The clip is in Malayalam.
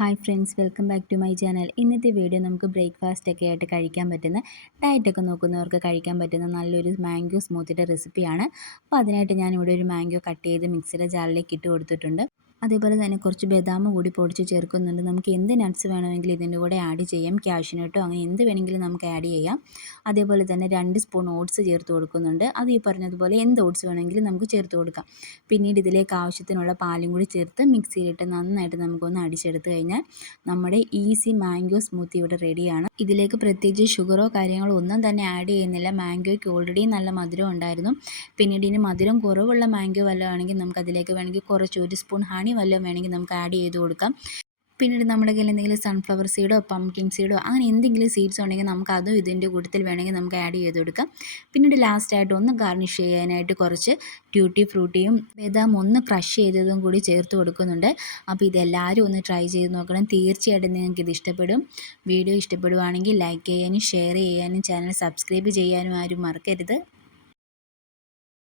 Hi friends, welcome back to my channel. ഇന്നത്തെ വീഡിയോ നമുക്ക് ബ്രേക്ക്ഫാസ്റ്റ് ഒക്കെ ആയിട്ട് കഴിക്കാൻ പറ്റുന്ന, ഡയറ്റൊക്കെ നോക്കുന്നവർക്ക് കഴിക്കാൻ പറ്റുന്ന നല്ലൊരു മാംഗോ സ്മൂത്തിയുടെ റെസിപ്പിയാണ്. അപ്പോൾ അതിനായിട്ട് ഞാനിവിടെ ഒരു മാംഗോ കട്ട് ചെയ്ത് മിക്സിയുടെ ജാറിലേക്ക് ഇട്ട് കൊടുത്തിട്ടുണ്ട്. അതേപോലെ തന്നെ കുറച്ച് ബദാം കൂടി പൊടിച്ച് ചേർക്കുന്നുണ്ട്. നമുക്ക് എന്ത് നട്ട്സ് വേണമെങ്കിലും ഇതിൻ്റെ കൂടെ ആഡ് ചെയ്യാം. കാഷ്യൂനട്ടോ അങ്ങനെ എന്ത് വേണമെങ്കിലും നമുക്ക് ആഡ് ചെയ്യാം. അതേപോലെ തന്നെ 2 സ്പൂൺ ഓട്സ് ചേർത്ത് കൊടുക്കുന്നുണ്ട്. അത് ഈ പറഞ്ഞതുപോലെ എന്ത് ഓട്സ് വേണമെങ്കിലും നമുക്ക് ചേർത്ത് കൊടുക്കാം. പിന്നീട് ഇതിലേക്ക് ആവശ്യത്തിനുള്ള പാലും കൂടി ചേർത്ത് മിക്സിയിലിട്ട് നന്നായിട്ട് നമുക്കൊന്ന് അടിച്ചെടുത്ത് കഴിഞ്ഞാൽ നമ്മുടെ ഈസി മാംഗോ സ്മൂത്തി ഇവിടെ റെഡിയാണ്. ഇതിലേക്ക് പ്രത്യേകിച്ച് ഷുഗറോ കാര്യങ്ങളോ ഒന്നും തന്നെ ആഡ് ചെയ്യുന്നില്ല. മാംഗോയ്ക്ക് ഓൾറെഡി നല്ല മധുരം ഉണ്ടായിരുന്നു. പിന്നീട് ഇനി മധുരം കുറവുള്ള മാംഗോ വല്ലതും ആണെങ്കിൽ നമുക്ക് അതിലേക്ക് വേണമെങ്കിൽ കുറച്ച് 1 സ്പൂൺ ഹണി വല്ലതും വേണമെങ്കിൽ നമുക്ക് ആഡ് ചെയ്ത് കൊടുക്കാം. പിന്നീട് നമ്മുടെ കയ്യിൽ എന്തെങ്കിലും സൺഫ്ലവർ സീഡോ പംകിൻ സീഡോ അങ്ങനെ എന്തെങ്കിലും സീഡ്സ് ഉണ്ടെങ്കിൽ നമുക്ക് അതും ഇതിൻ്റെ കൂട്ടത്തിൽ വേണമെങ്കിൽ നമുക്ക് ആഡ് ചെയ്ത് കൊടുക്കാം. പിന്നീട് ലാസ്റ്റായിട്ട് ഒന്ന് ഗാർണിഷ് ചെയ്യാനായിട്ട് കുറച്ച് ട്യൂട്ടി ഫ്രൂട്ടിയും ബദാം ഒന്ന് ക്രഷ് ചെയ്തതും കൂടി ചേർത്ത് കൊടുക്കുന്നുണ്ട്. അപ്പോൾ ഇതെല്ലാവരും ഒന്ന് ട്രൈ ചെയ്ത് നോക്കണം. തീർച്ചയായിട്ടും നിങ്ങൾക്ക് ഇത് ഇഷ്ടപ്പെടും. വീഡിയോ ഇഷ്ടപ്പെടുവാണെങ്കിൽ ലൈക്ക് ചെയ്യാനും ഷെയർ ചെയ്യാനും ചാനൽ സബ്സ്ക്രൈബ് ചെയ്യാനും ആരും മറക്കരുത്.